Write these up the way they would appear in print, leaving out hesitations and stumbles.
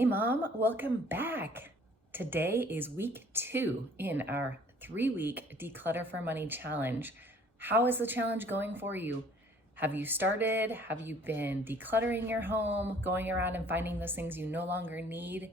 Hey mom, welcome back. Today is week 2 in our 3-week Declutter for Money challenge. How is the challenge going for you? Have you started? Have you been decluttering your home, going around and finding those things you no longer need?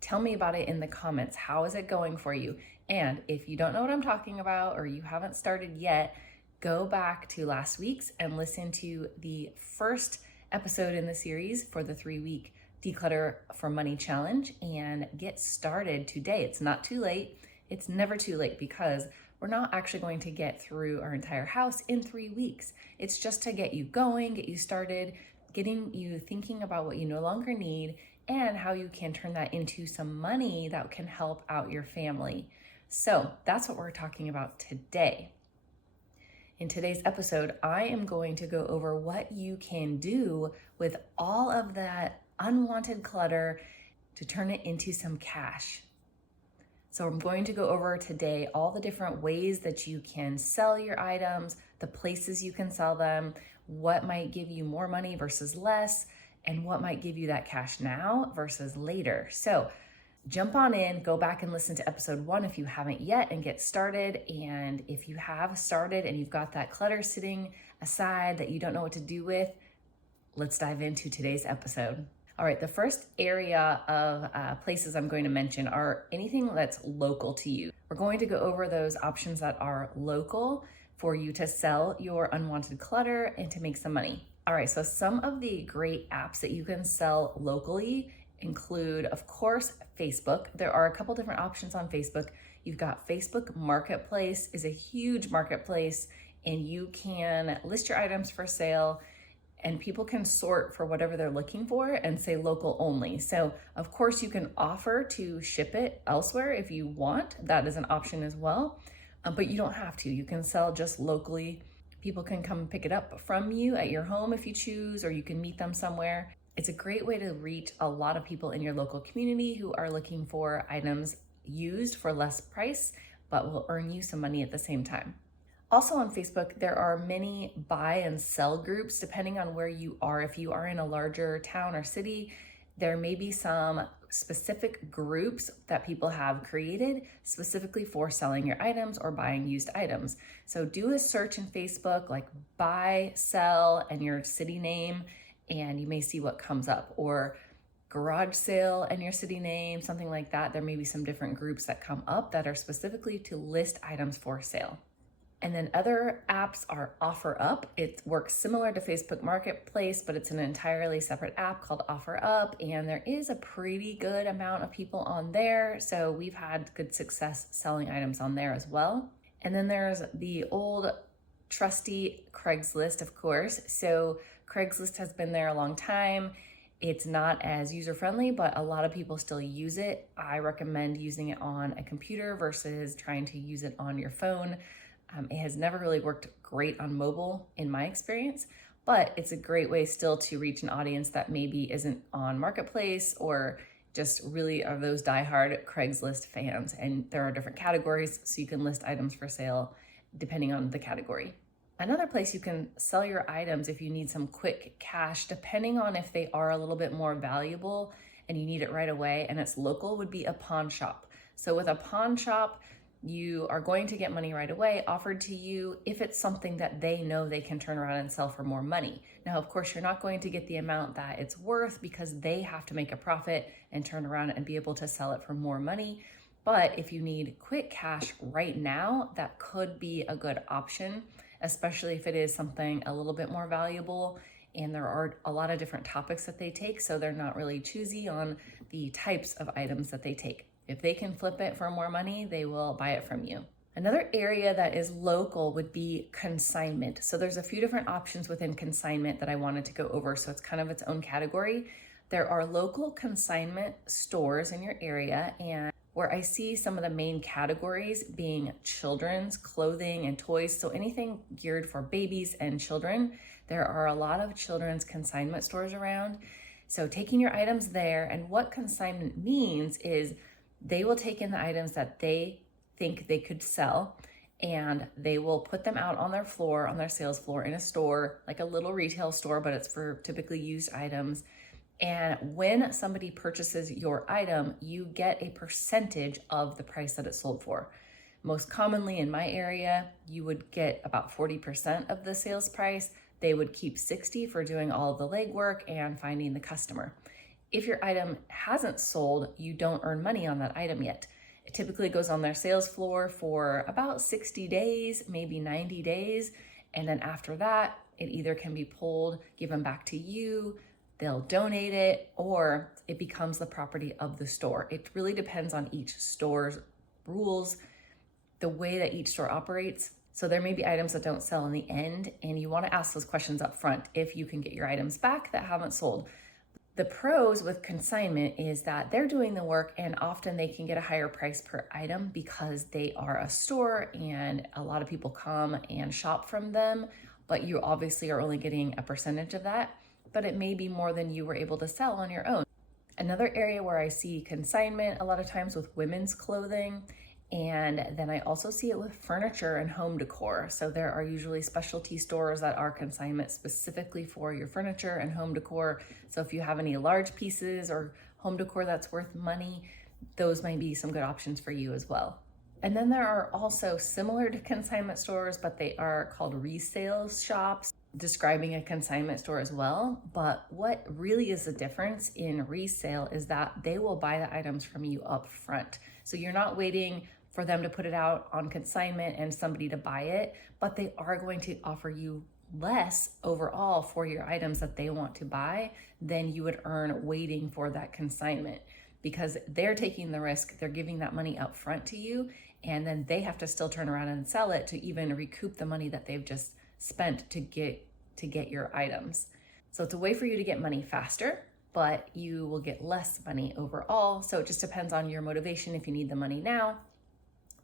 Tell me about it in the comments. How is it going for you? And if you don't know what I'm talking about or you haven't started yet, go back to last week's and listen to the first episode in the series for the 3-week Declutter for Money challenge and get started today. It's not too late. It's never too late because we're not actually going to get through our entire house in 3 weeks. It's just to get you going, get you started, getting you thinking about what you no longer need and how you can turn that into some money that can help out your family. So that's what we're talking about today. In today's episode, I am going to go over what you can do with all of that unwanted clutter to turn it into some cash. So I'm going to go over today all the different ways that you can sell your items, the places you can sell them, what might give you more money versus less, and what might give you that cash now versus later. So jump on in, go back and listen to episode 1 if you haven't yet and get started. And if you have started and you've got that clutter sitting aside that you don't know what to do with, let's dive into today's episode. All right, the first area of places I'm going to mention are anything that's local to you. We're going to go over those options that are local for you to sell your unwanted clutter and to make some money. All right, so some of the great apps that you can sell locally include, of course, Facebook. There are a couple different options on Facebook. You've got Facebook Marketplace is a huge marketplace, and you can list your items for sale and people can sort for whatever they're looking for and say local only. So of course you can offer to ship it elsewhere if you want. That is an option as well, but you don't have to. You can sell just locally. People can come pick it up from you at your home if you choose, or you can meet them somewhere. It's a great way to reach a lot of people in your local community who are looking for items used for less price, but will earn you some money at the same time. Also on Facebook, there are many buy and sell groups depending on where you are. If you are in a larger town or city, there may be some specific groups that people have created specifically for selling your items or buying used items. So do a search in Facebook like buy, sell, and your city name, and you may see what comes up, or garage sale and your city name, something like that. There may be some different groups that come up that are specifically to list items for sale. And then other apps are OfferUp. It works similar to Facebook Marketplace, but it's an entirely separate app called OfferUp, and there is a pretty good amount of people on there. So we've had good success selling items on there as well. And then there's the old trusty Craigslist, of course. So Craigslist has been there a long time. It's not as user-friendly, but a lot of people still use it. I recommend using it on a computer versus trying to use it on your phone. It has never really worked great on mobile in my experience, but it's a great way still to reach an audience that maybe isn't on Marketplace or just really are those diehard Craigslist fans. And there are different categories, so you can list items for sale depending on the category. Another place you can sell your items if you need some quick cash, depending on if they are a little bit more valuable and you need it right away and it's local, would be a pawn shop. So with a pawn shop, you are going to get money right away offered to you if it's something that they know they can turn around and sell for more money. Now, of course, you're not going to get the amount that it's worth because they have to make a profit and turn around and be able to sell it for more money. But if you need quick cash right now, that could be a good option, especially if it is something a little bit more valuable. And there are a lot of different topics that they take, so they're not really choosy on the types of items that they take. If they can flip it for more money, they will buy it from you. Another area that is local would be consignment. So there's a few different options within consignment that I wanted to go over. So it's kind of its own category. There are local consignment stores in your area, and where I see some of the main categories being children's clothing and toys. So anything geared for babies and children. There are a lot of children's consignment stores around. So taking your items there, and what consignment means is they will take in the items that they think they could sell, and they will put them out on their floor, on their sales floor in a store, like a little retail store, but it's for typically used items. And when somebody purchases your item, you get a percentage of the price that it's sold for. Most commonly in my area, you would get about 40% of the sales price. They would keep 60 for doing all of the legwork and finding the customer. If your item hasn't sold, you don't earn money on that item yet. It typically goes on their sales floor for about 60 days, maybe 90 days. And then after that, it either can be pulled, given back to you, they'll donate it, or it becomes the property of the store. It really depends on each store's rules, the way that each store operates. So there may be items that don't sell in the end, and you want to ask those questions up front if you can get your items back that haven't sold. The pros with consignment is that they're doing the work, and often they can get a higher price per item because they are a store and a lot of people come and shop from them, but you obviously are only getting a percentage of that, but it may be more than you were able to sell on your own. Another area where I see consignment a lot of times with women's clothing, and then I also see it with furniture and home decor. So there are usually specialty stores that are consignment specifically for your furniture and home decor. So if you have any large pieces or home decor that's worth money, those might be some good options for you as well. And then there are also similar to consignment stores, but they are called resale shops, describing a consignment store as well. But what really is the difference in resale is that they will buy the items from you up front. So you're not waiting for them to put it out on consignment and somebody to buy it, but they are going to offer you less overall for your items that they want to buy than you would earn waiting for that consignment, because they're taking the risk, they're giving that money up front to you, and then they have to still turn around and sell it to even recoup the money that they've just spent to get your items. So it's a way for you to get money faster, but you will get less money overall. So it just depends on your motivation, if you need the money now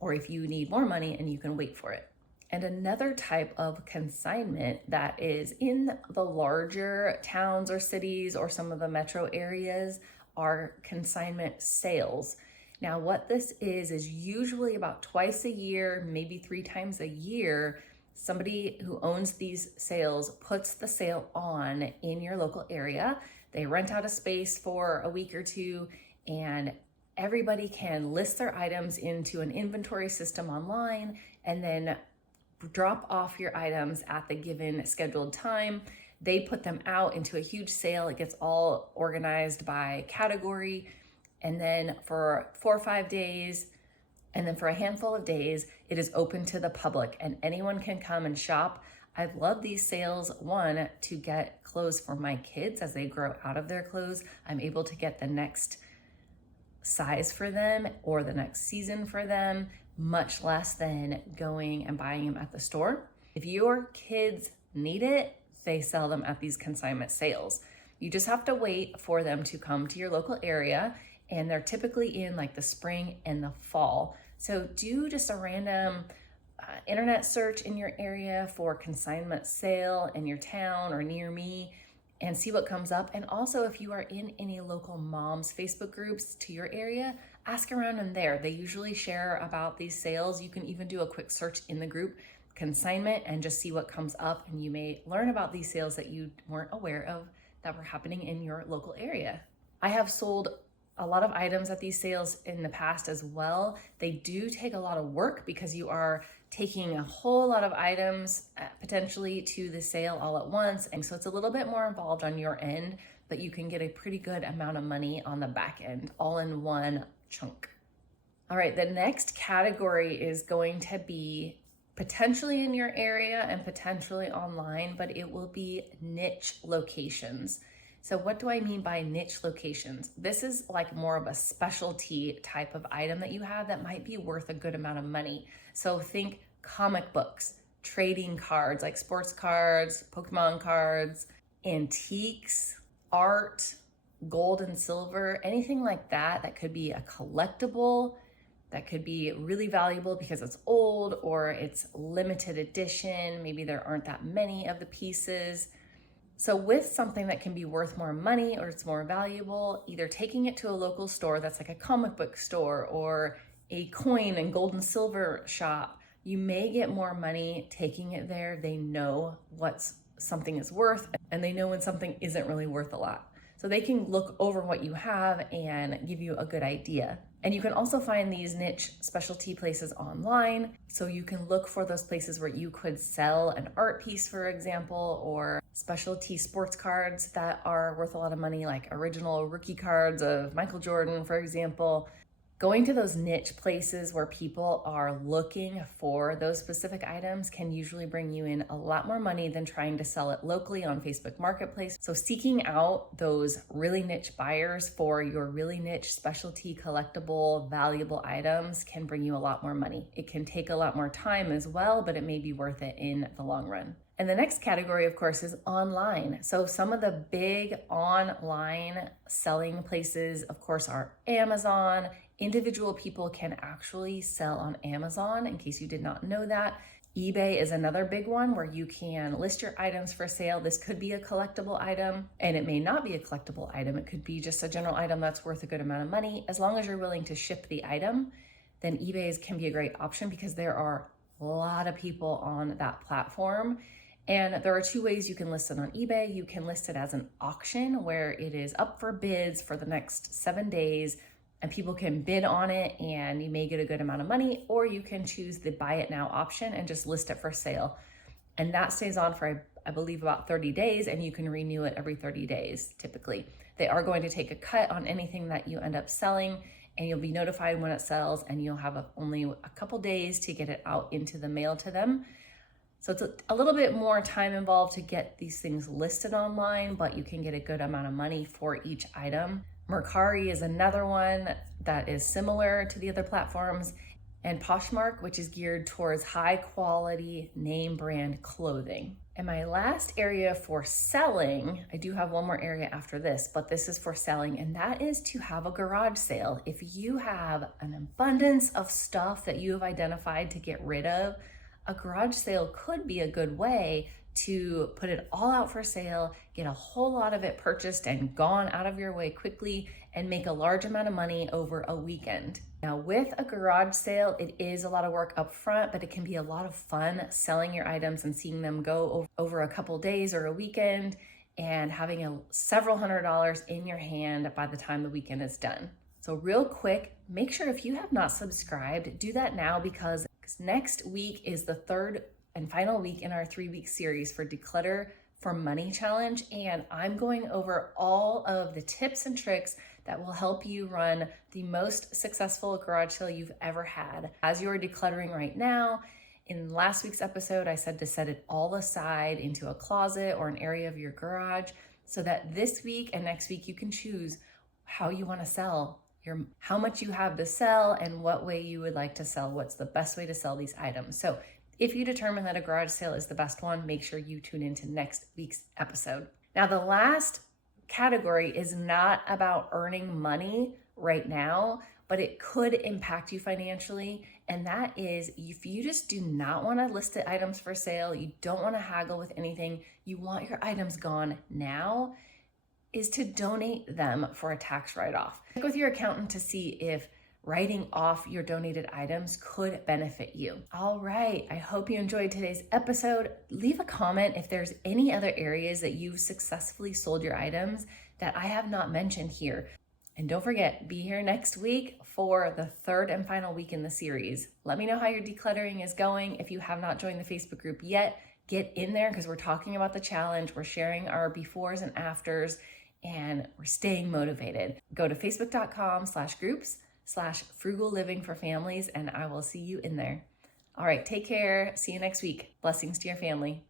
or if you need more money and you can wait for it. And another type of consignment that is in the larger towns or cities or some of the metro areas are consignment sales. Now, what this is usually about twice a year, maybe 3 times a year, somebody who owns these sales puts the sale on in your local area. They rent out a space for a week or two, and everybody can list their items into an inventory system online and then drop off your items at the given scheduled time. They put them out into a huge sale. It gets all organized by category. And then for 4 or 5 days, and then for a handful of days, it is open to the public and anyone can come and shop. I love these sales, one, to get clothes for my kids as they grow out of their clothes. I'm able to get the next size for them or the next season for them, much less than going and buying them at the store. If your kids need it, they sell them at these consignment sales. You just have to wait for them to come to your local area, and they're typically in like the spring and the fall. So do just a random internet search in your area for consignment sale in your town or near me and see what comes up. And also, if you are in any local moms Facebook groups to your area, ask around in there. They usually share about these sales. You can even do a quick search in the group, consignment, and just see what comes up. And you may learn about these sales that you weren't aware of that were happening in your local area. I have sold a lot of items at these sales in the past as well. They do take a lot of work because you are taking a whole lot of items potentially to the sale all at once. And so it's a little bit more involved on your end, but you can get a pretty good amount of money on the back end, all in one chunk. All right, the next category is going to be potentially in your area and potentially online, but it will be niche locations. So what do I mean by niche locations? This is like more of a specialty type of item that you have that might be worth a good amount of money. So think comic books, trading cards, like sports cards, Pokemon cards, antiques, art, gold and silver, anything like that. That could be a collectible, that could be really valuable because it's old or it's limited edition. Maybe there aren't that many of the pieces. So with something that can be worth more money or it's more valuable, either taking it to a local store that's like a comic book store or a coin and gold and silver shop, you may get more money taking it there. They know what something is worth and they know when something isn't really worth a lot. so they can look over what you have and give you a good idea. And you can also find these niche specialty places online. So you can look for those places where you could sell an art piece, for example, or specialty sports cards that are worth a lot of money, like original rookie cards of Michael Jordan, for example. Going to those niche places where people are looking for those specific items can usually bring you in a lot more money than trying to sell it locally on Facebook Marketplace. So seeking out those really niche buyers for your really niche specialty collectible valuable items can bring you a lot more money. It can take a lot more time as well, but it may be worth it in the long run. And the next category, of course, is online. So some of the big online selling places, of course, are Amazon. Individual people can actually sell on Amazon, in case you did not know that. eBay is another big one where you can list your items for sale. This could be a collectible item, and it may not be a collectible item. It could be just a general item that's worth a good amount of money. As long as you're willing to ship the item, then eBay can be a great option because there are a lot of people on that platform. And there are two ways you can list it on eBay. You can list it as an auction where it is up for bids for the next 7 days and people can bid on it and you may get a good amount of money, or you can choose the buy it now option and just list it for sale. And that stays on for, I believe, about 30 days, and you can renew it every 30 days typically. They are going to take a cut on anything that you end up selling, and you'll be notified when it sells, and you'll have only a couple days to get it out into the mail to them. So it's a little bit more time involved to get these things listed online, but you can get a good amount of money for each item. Mercari is another one that is similar to the other platforms, and Poshmark, which is geared towards high quality name brand clothing. And my last area for selling, I do have one more area after this, but this is for selling, and that is to have a garage sale. If you have an abundance of stuff that you have identified to get rid of, a garage sale could be a good way to put it all out for sale, get a whole lot of it purchased and gone out of your way quickly, and make a large amount of money over a weekend. Now, with a garage sale, it is a lot of work up front, but it can be a lot of fun selling your items and seeing them go over a couple days or a weekend and having several $100s in your hand by the time the weekend is done. So real quick, make sure if you have not subscribed, do that now, because next week is the third and final week in our 3-week series for Declutter for Money Challenge. And I'm going over all of the tips and tricks that will help you run the most successful garage sale you've ever had. As you're decluttering right now, in last week's episode, I said to set it all aside into a closet or an area of your garage so that this week and next week you can choose how you want to sell, how much you have to sell, and what way you would like to sell. What's the best way to sell these items? So if you determine that a garage sale is the best one, make sure you tune into next week's episode. Now, the last category is not about earning money right now, but it could impact you financially. And that is, if you just do not want to list the items for sale, you don't want to haggle with anything, you want your items gone now, is to donate them for a tax write-off. Check with your accountant to see if writing off your donated items could benefit you. All right, I hope you enjoyed today's episode. Leave a comment if there's any other areas that you've successfully sold your items that I have not mentioned here. And don't forget, be here next week for the third and final week in the series. Let me know how your decluttering is going. If you have not joined the Facebook group yet, get in there because we're talking about the challenge. We're sharing our befores and afters, and we're staying motivated. Go to facebook.com/groups/Frugal Living for Families, and I will see you in there. All right, take care. See you next week. Blessings to your family.